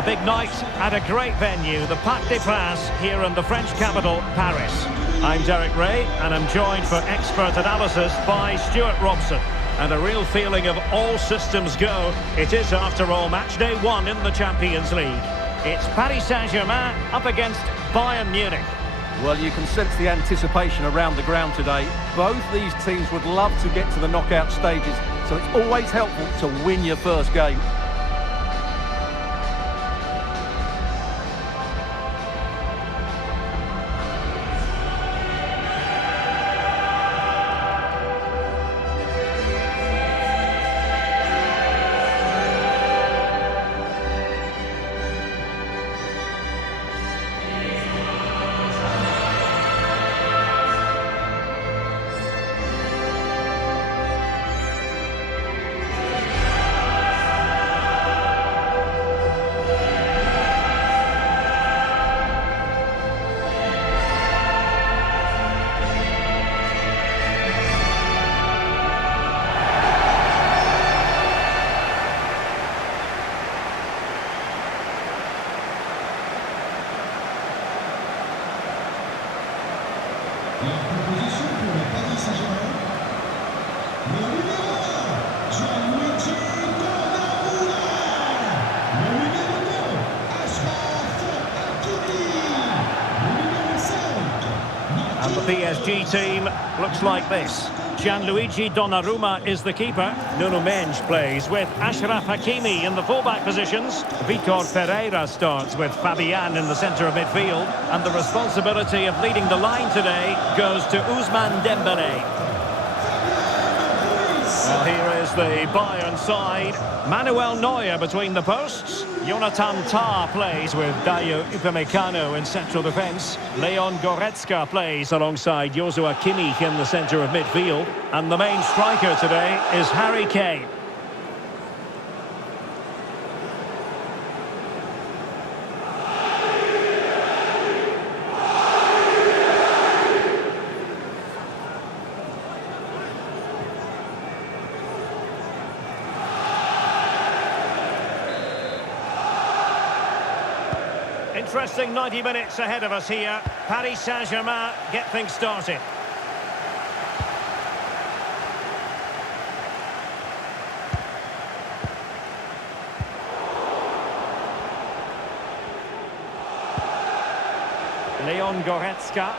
A big night at a great venue, the Parc des Princes, here in the French capital, Paris. I'm Derek Ray, and I'm joined for expert analysis by Stuart Robson. And a real feeling of all systems go. It is, after all, match day 1 in the Champions League. It's Paris Saint-Germain up against Bayern Munich. Well, you can sense the anticipation around the ground today. Both these teams would love to get to the knockout stages, so it's always helpful to win your first game. La proposition pour le Paris Saint-Germain, le numéro 1, Gianluigi Donnarumma, le numéro 2, Achraf Hakimi, le numéro 5, And the PSG team looks like this. Gianluigi Donnarumma is the keeper. Nuno Mendes plays with Achraf Hakimi in the fullback positions. Vitor Pereira starts with Fabian in the centre of midfield. And the responsibility of leading the line today goes to Ousmane Dembélé. Well, here is the Bayern side. Manuel Neuer between the posts. Jonathan Tah plays with Dayo Upamecano in central defence. Leon Goretzka plays alongside Joshua Kimmich in the centre of midfield. And the main striker today is Harry Kane. Interesting 90 minutes ahead of us here. Paris Saint-Germain get things started. Leon Goretzka.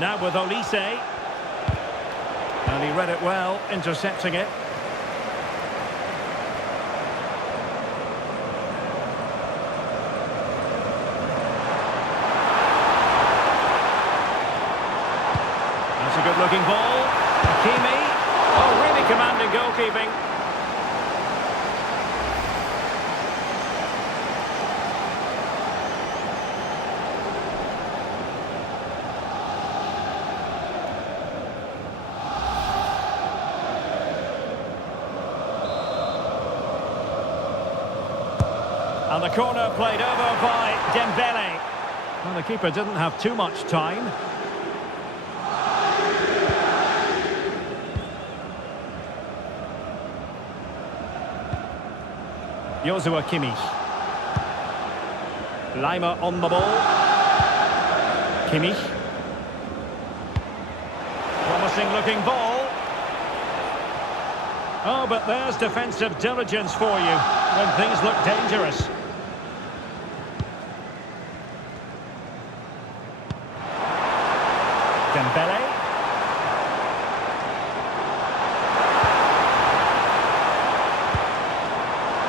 Now with Olise. And he read it well, intercepting it. A good-looking ball. Hakimi. Oh, really commanding goalkeeping. And the corner played over by Dembélé. Well, the keeper didn't have too much time. Joshua Kimmich. Lima on the ball. Kimmich. Promising looking ball. Oh, but there's defensive diligence for you when things look dangerous. Dembélé.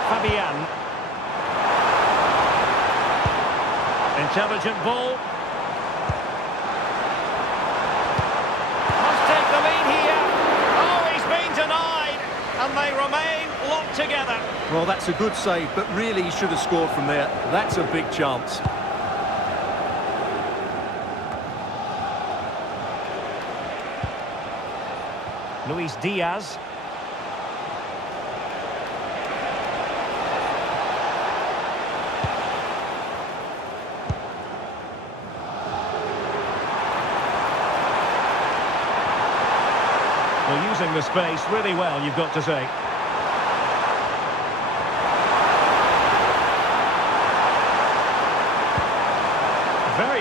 Fabian. Intelligent ball. Must take the lead here. Oh, he's been denied. And they remain locked together. Well, that's a good save, but really he should have scored from there. That's a big chance. Luis Diaz. Well, using the space really well, you've got to say.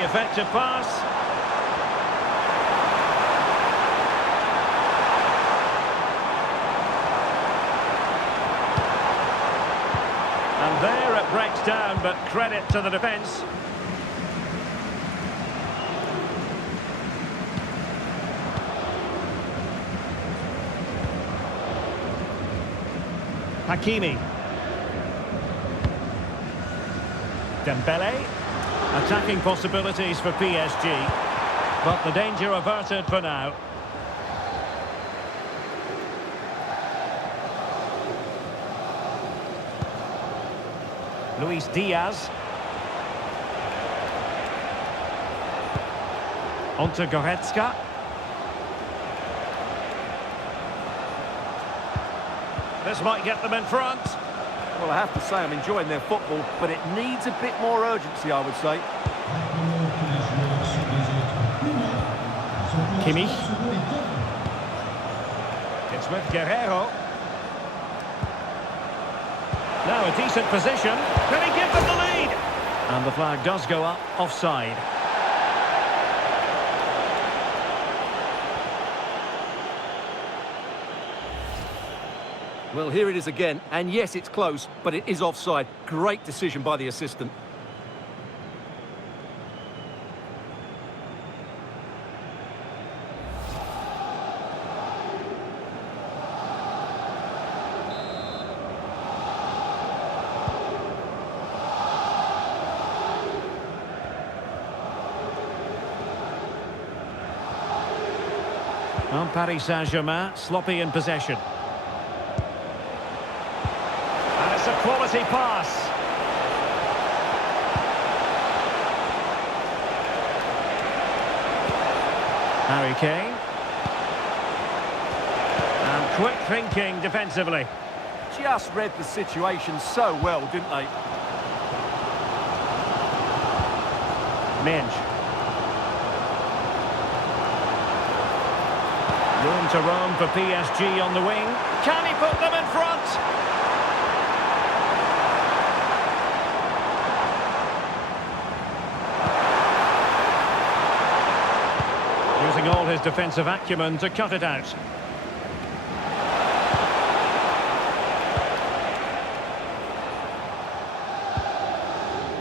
effective pass. And there it breaks down, but credit to the defence. Hakimi. Dembele. Attacking possibilities for PSG, but the danger averted for now. Luis Diaz. Onto Goretzka. This might get them in front. Well, I have to say I'm enjoying their football, but it needs a bit more urgency, I would say. Kimmich. It's with Guerrero. Now a decent position. Can he give them the lead? And the flag does go up, offside. Well, here it is again, and yes, it's close, but it is offside. Great decision by the assistant. Well, Paris Saint-Germain, sloppy in possession. And it's a quality pass. Harry Kane. And quick thinking defensively. Just read the situation so well, didn't they? Minge. Room to roam for PSG on the wing. Can he put them in front? Using all his defensive acumen to cut it out.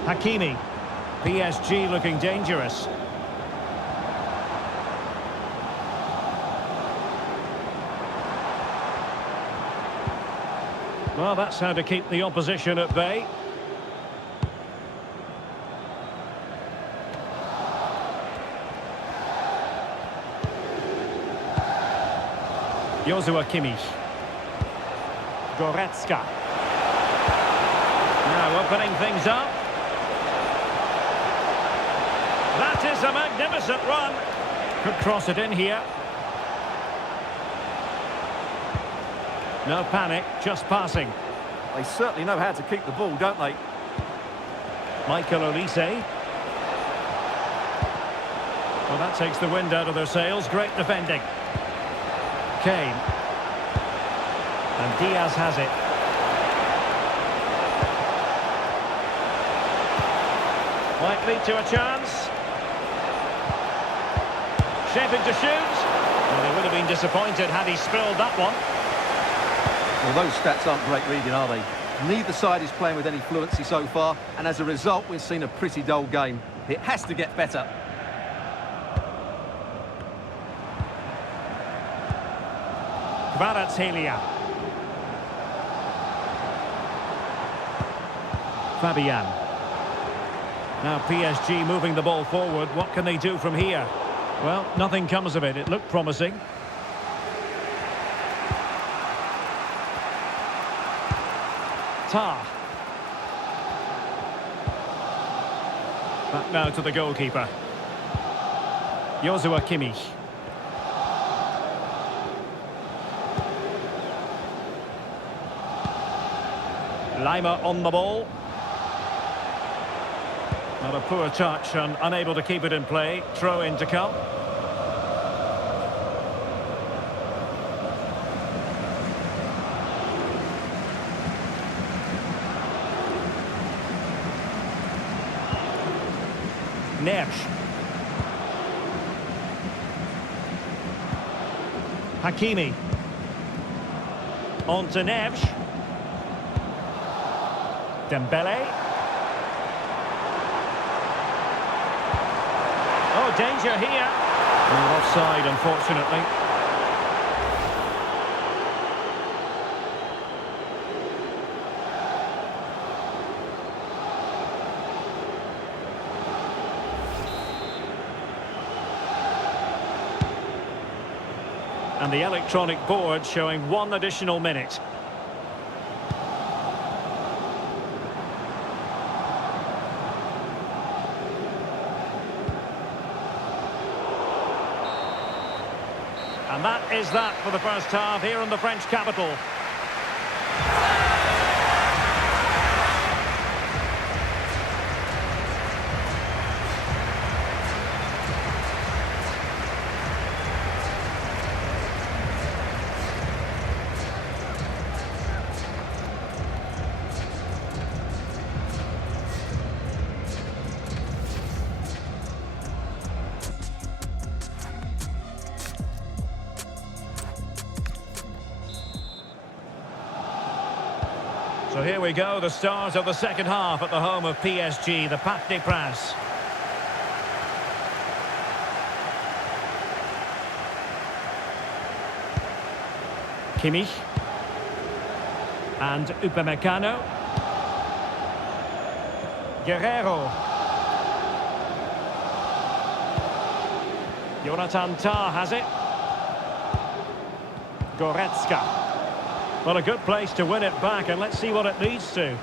Hakimi. PSG looking dangerous. Well, that's how to keep the opposition at bay. Joshua Kimmich. Goretzka. Now opening things up. That is a magnificent run. Could cross it in here. No panic, just passing. They certainly know how to keep the ball, don't they? Michael Olise. Well, that takes the wind out of their sails. Great defending. Kane. And Diaz has it. Might lead to a chance. Shaping to shoot. Well, they would have been disappointed had he spilled that one. Well, those stats aren't great reading, are they? Neither side is playing with any fluency so far, and as a result, we've seen a pretty dull game. It has to get better. Kvaratskhelia. Fabian. Now PSG moving the ball forward. What can they do from here? Well, nothing comes of it. It looked promising. Tar. Back now to the goalkeeper. Joshua Kimmich. Lima on the ball. Not a poor touch and unable to keep it in play. Throw in to come. Neves. Hakimi. On to Neves. Dembele. Oh, danger here. No offside, unfortunately. And the electronic board showing 1 additional minute. And that is that for the first half here in the French capital. So here we go, the start of the second half at the home of PSG, the Parc des Princes. Kimmich. And Upamecano. Guerrero. Jonathan Tah has it. Goretzka. Well, a good place to win it back, and let's see what it leads to.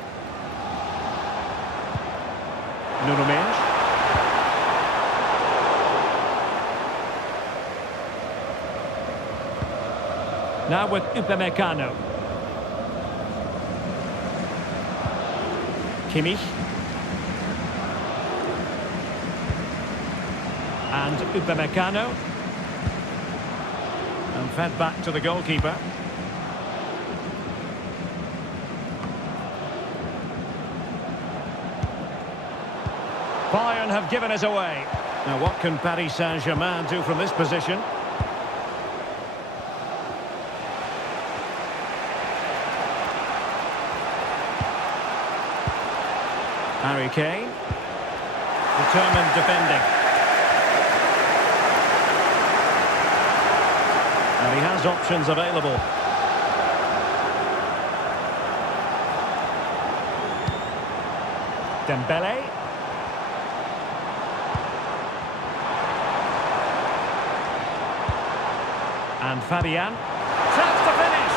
Nuno Mendes. Now with Upamecano. Kimmich. And Upamecano. And fed back to the goalkeeper. Bayern have given us away. Now what can Paris Saint-Germain do from this position? Harry Kane. Determined defending. And he has options available. Dembele. And Fabian. Chance to finish.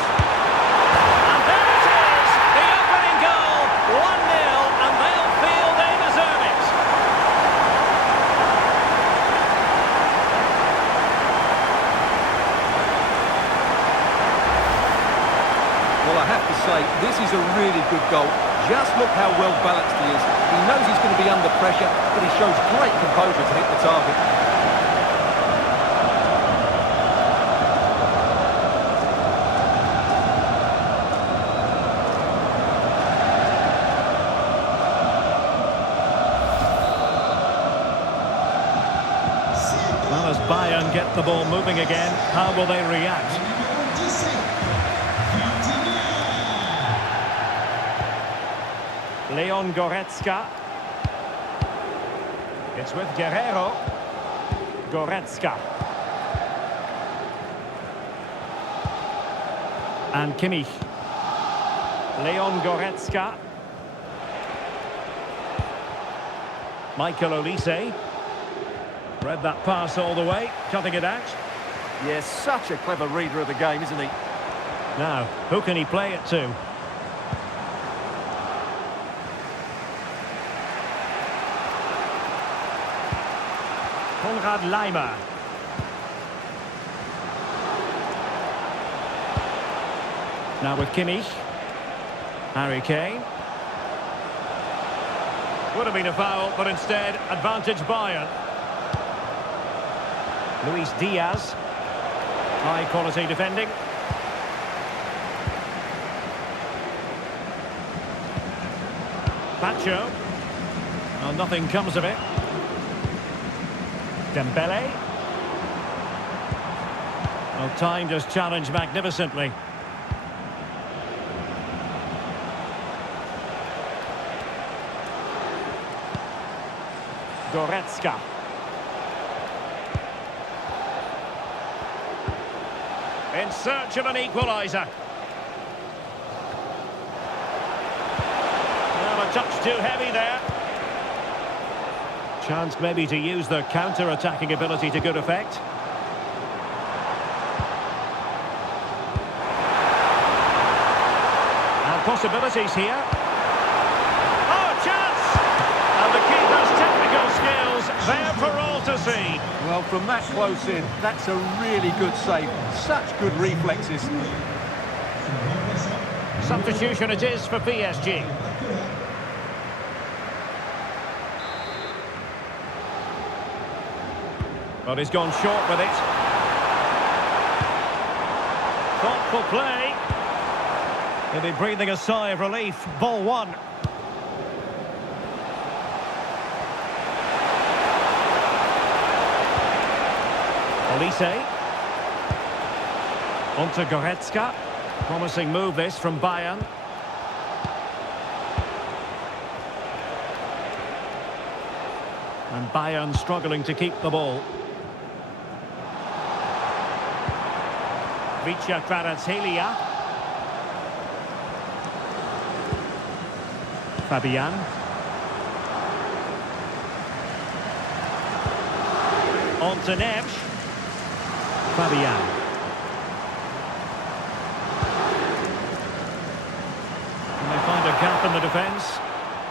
And there it is. The opening goal. 1-0, and they'll feel they deserve it. Well, I have to say, this is a really good goal. Just look how well balanced he is. He knows he's going to be under pressure, but he shows great composure to hit the target. Well, as Bayern get the ball moving again, how will they react? Leon Goretzka. It's with Guerrero. Goretzka. And Kimmich. Leon Goretzka. Michael Olise. Read that pass all the way, cutting it out. Yes, such a clever reader of the game, isn't he? Now, who can he play it to? Konrad Laimer. Now with Kimmich. Harry Kane. Would have been a foul, but instead, advantage Bayern. Luis Diaz. High quality defending. Pacho. Well, nothing comes of it. Dembele. Well, timed his challenge magnificently. Goretzka. In search of an equaliser. Well, a touch too heavy there. Chance maybe to use their counter-attacking ability to good effect. And possibilities here. Oh, a chance! And the keeper's technical skills there for all to see. Well, from that close in, that's a really good save. Such good reflexes. Substitution it is for PSG. But he's gone short with it. Thoughtful play. He'll be breathing a sigh of relief. Ball one. Olise. On to Goretzka. Promising move this from Bayern. And Bayern struggling to keep the ball. Vicha Kvaratskhelia. Fabian. On to Neves. Fabian. And they find a gap in the defence.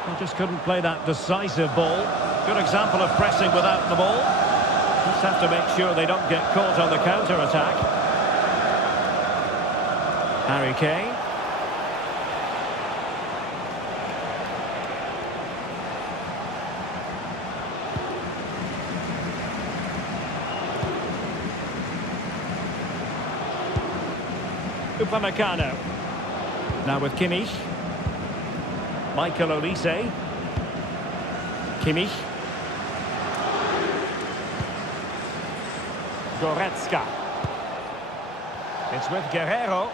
They just couldn't play that decisive ball. Good example of pressing without the ball. Just have to make sure they don't get caught on the counter-attack. Harry Kane. Upamecano. Now with Kimmich. Michael Olise. Kimmich. Goretzka. It's with Guerrero.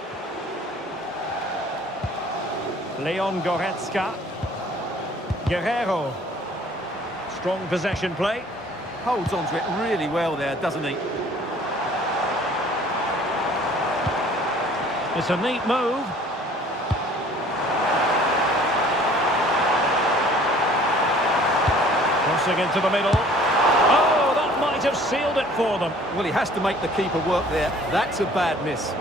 Leon Goretzka. Guerrero. Strong possession play. Holds on to it really well there, doesn't he? It's a neat move. Crossing into the middle. Oh, that might have sealed it for them. Well, he has to make the keeper work there. That's a bad miss.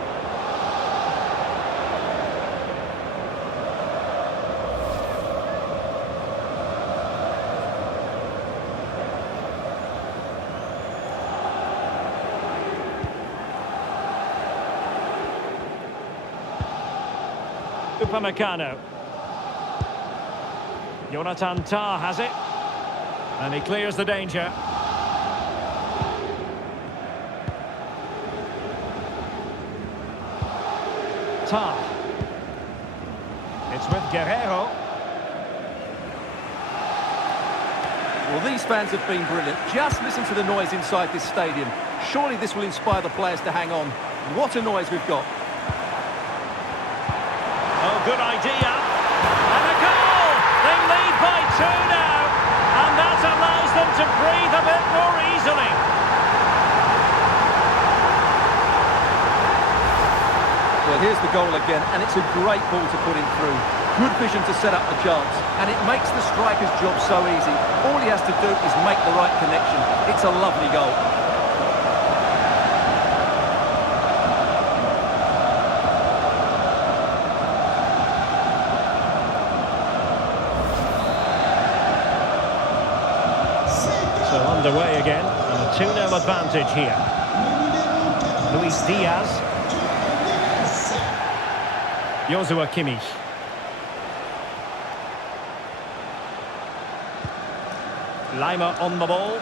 Upamecano. Jonathan Tah has it. And he clears the danger. Tah. It's with Guerrero. Well, these fans have been brilliant. Just listen to the noise inside this stadium. Surely this will inspire the players to hang on. What a noise we've got. Oh, good idea. And a goal! They lead by 2 now. And that allows them to breathe a bit more easily. Well, here's the goal again, and it's a great ball to put him through. Good vision to set up the chance, and it makes the striker's job so easy. All he has to do is make the right connection. It's a lovely goal. So underway again, and a 2-0 advantage here. Luis Diaz. Joshua Kimmich. Lima on the ball.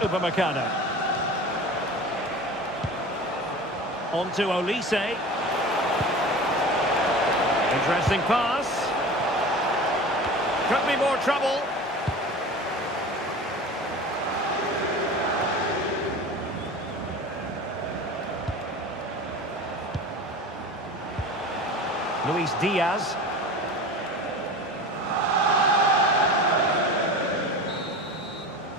Upamecano. On to Olise. Interesting pass. Could be more trouble. Luis Diaz.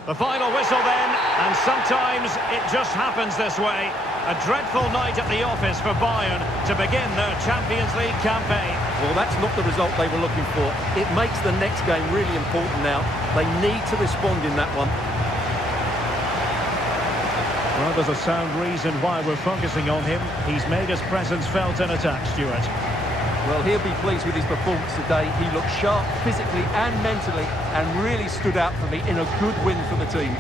The final whistle then, and sometimes it just happens this way. A dreadful night at the office for Bayern to begin their Champions League campaign. Well, that's not the result they were looking for. It makes the next game really important now. They need to respond in that one. Well, there's a sound reason why we're focusing on him. He's made his presence felt in attack, Stuart. Well, he'll be pleased with his performance today. He looked sharp physically and mentally and really stood out for me in a good win for the team.